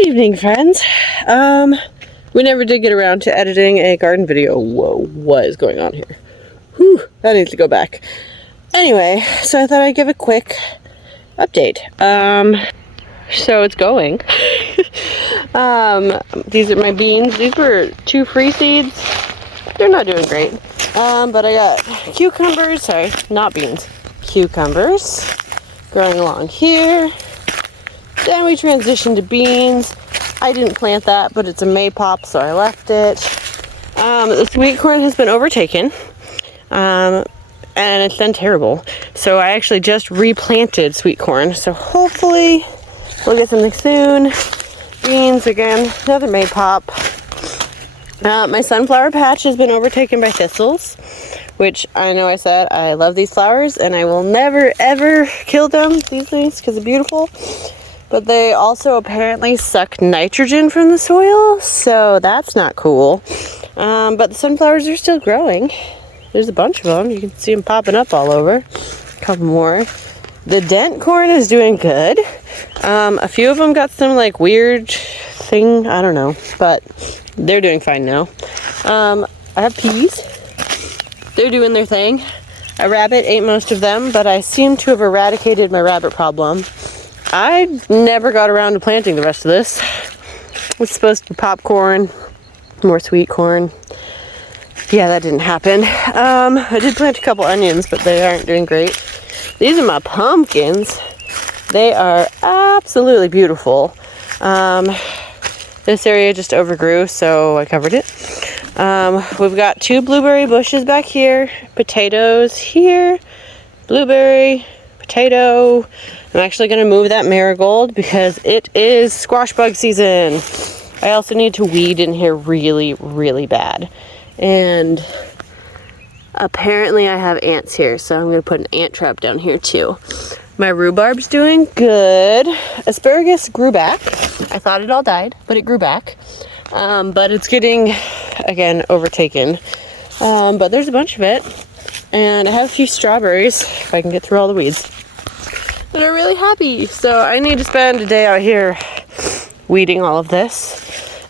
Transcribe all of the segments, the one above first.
Good evening, friends. We never did get around to editing a garden video. Whoa, what is going on here? Whew, that needs to go back. Anyway, so I thought I'd give a quick update. So it's going. These are my beans. These were 2 free seeds. They're not doing great. But I got cucumbers, sorry, not beans. Cucumbers growing along here. Then we transitioned to beans. I didn't plant that, but it's a maypop, so I left it. The sweet corn has been overtaken, and it's done terrible. So I actually just replanted sweet corn. So hopefully we'll get something soon. Beans again, another maypop. My sunflower patch has been overtaken by thistles, which I know I said I love these flowers, and I will never ever kill them, these things, because they're beautiful. But they also apparently suck nitrogen from the soil, so that's not cool. But the sunflowers are still growing. There's a bunch of them. You can see them popping up all over. A couple more. The dent corn is doing good. A few of them got some like weird thing, I don't know, but they're doing fine now. I have peas. They're doing their thing. A rabbit ate most of them, but I seem to have eradicated my rabbit problem. I never got around to planting the rest of this. It's supposed to be popcorn, more sweet corn. Yeah, that didn't happen. I did plant a couple onions, but they aren't doing great. These are my pumpkins. They are absolutely beautiful. This area just overgrew, so I covered it. We've got 2 blueberry bushes back here, potatoes here, blueberry, potato. I'm actually going to move that marigold because it is squash bug season. I also need to weed in here really, really bad. And apparently I have ants here, so I'm going to put an ant trap down here too. My rhubarb's doing good. Asparagus grew back. I thought it all died, but it grew back. But it's getting, again, overtaken. But there's a bunch of it. And I have a few strawberries, if I can get through all the weeds. And I'm really happy. So I need to spend a day out here weeding all of this.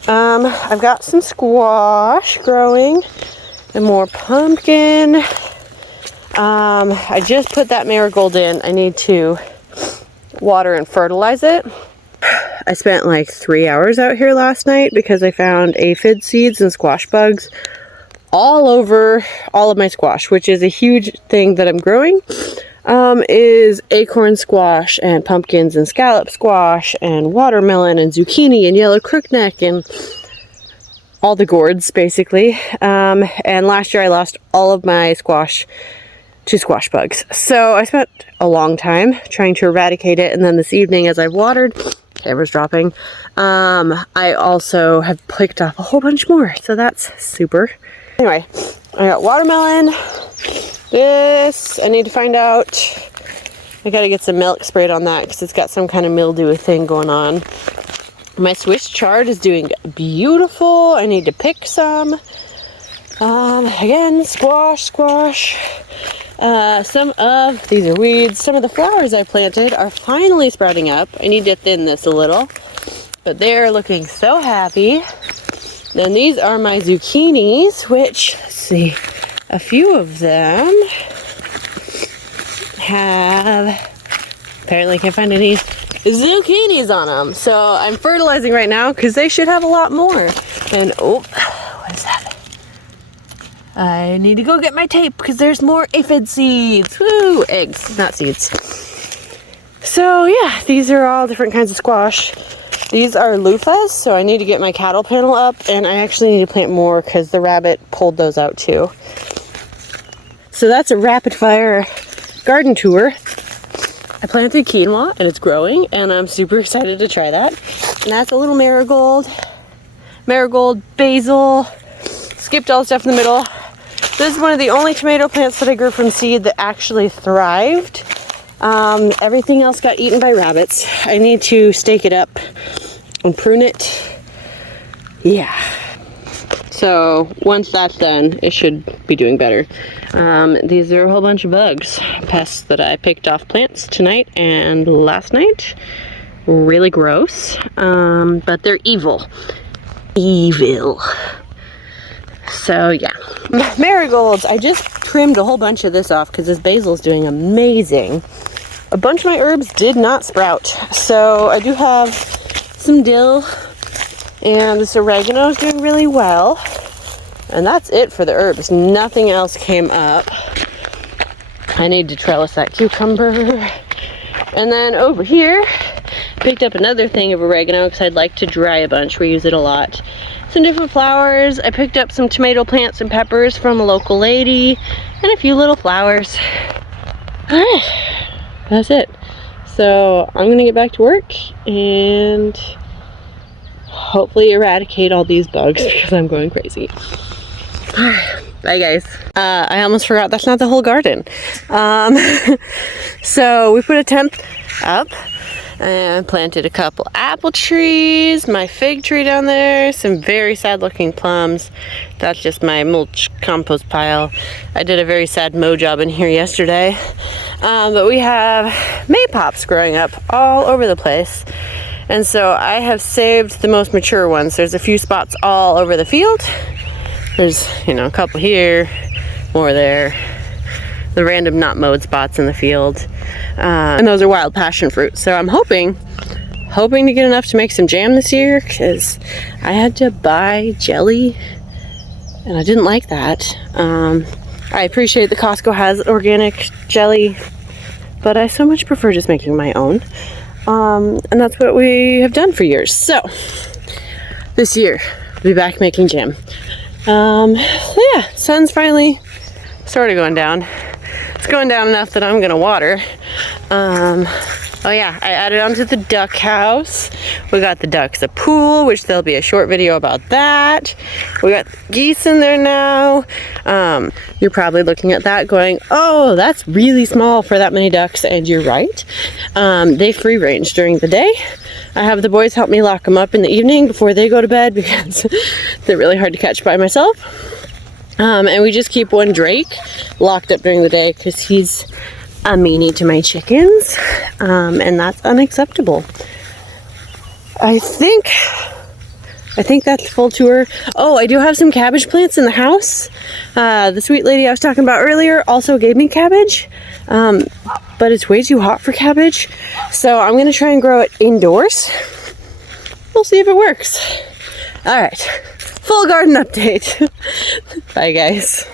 I've got some squash growing and more pumpkin. I just put that marigold in. I need to water and fertilize it. I spent like 3 hours out here last night because I found aphid seeds and squash bugs all over all of my squash, which is a huge thing that I'm growing. Is acorn squash and pumpkins and scallop squash and watermelon and zucchini and yellow crookneck and all the gourds basically. And last year I lost all of my squash to squash bugs. So I spent a long time trying to eradicate it, and then this evening as I've watered, camera's dropping, I also have picked up a whole bunch more, so that's super. Anyway, I got watermelon. This, I need to find out. I gotta get some milk sprayed on that because it's got some kind of mildew thing going on. My Swiss chard is doing beautiful. I need to pick some. Again, squash. These are weeds. Some of the flowers I planted are finally sprouting up. I need to thin this a little, but they're looking so happy. Then these are my zucchinis, which, let's see, a few of them have, apparently can't find any zucchinis on them. So I'm fertilizing right now because they should have a lot more. And, oh, what is that? I need to go get my tape because there's more aphid seeds. Woo! Eggs, not seeds. So yeah, these are all different kinds of squash. These are loofahs, so I need to get my cattle panel up, and I actually need to plant more because the rabbit pulled those out too. So that's a rapid fire garden tour. I planted quinoa and it's growing, and I'm super excited to try that. And that's a little marigold, basil, skipped all the stuff in the middle. This is one of the only tomato plants that I grew from seed that actually thrived. Everything else got eaten by rabbits. I need to stake it up and prune it. Yeah. So once that's done, it should be doing better. These are a whole bunch of bugs, pests that I picked off plants tonight and last night. really gross, but they're evil. Evil. So yeah, marigolds. I just trimmed a whole bunch of this off because this basil is doing amazing. A bunch of my herbs did not sprout, so I do have some dill, and this oregano is doing really well. And that's it for the herbs. Nothing else came up. I need to trellis that cucumber. And then over here, picked up another thing of oregano because I'd like to dry a bunch. We use it a lot. Some different flowers. I picked up some tomato plants and peppers from a local lady, and a few little flowers. Alright, that's it. So I'm gonna get back to work and hopefully eradicate all these bugs because I'm going crazy. Bye guys. I almost forgot that's not the whole garden. So we put a tent up and planted a couple apple trees, my fig tree down there, some very sad looking plums. That's just my mulch compost pile. I did a very sad mow job in here yesterday. But we have maypops growing up all over the place. And so I have saved the most mature ones. There's a few spots all over the field. There's, you know, a couple here, more there. The random not mowed spots in the field. And those are wild passion fruit. So I'm hoping to get enough to make some jam this year, because I had to buy jelly and I didn't like that. I appreciate that Costco has organic jelly, but I so much prefer just making my own. And that's what we have done for years. So this year, we'll be back making jam. So yeah, sun's finally sort of going down. It's going down enough that I'm gonna water. Oh yeah, I added onto the duck house. We got the ducks a pool, which there'll be a short video about that. We got geese in there now. You're probably looking at that going, oh, that's really small for that many ducks, and you're right. They free range during the day. I have the boys help me lock them up in the evening before they go to bed because they're really hard to catch by myself. And we just keep one Drake locked up during the day because he's a meanie to my chickens, and that's unacceptable. I think that's the full tour. Oh, I do have some cabbage plants in the house. The sweet lady I was talking about earlier also gave me cabbage, but it's way too hot for cabbage, so I'm gonna try and grow it indoors. We'll see if it works. All right, full garden update. Bye guys.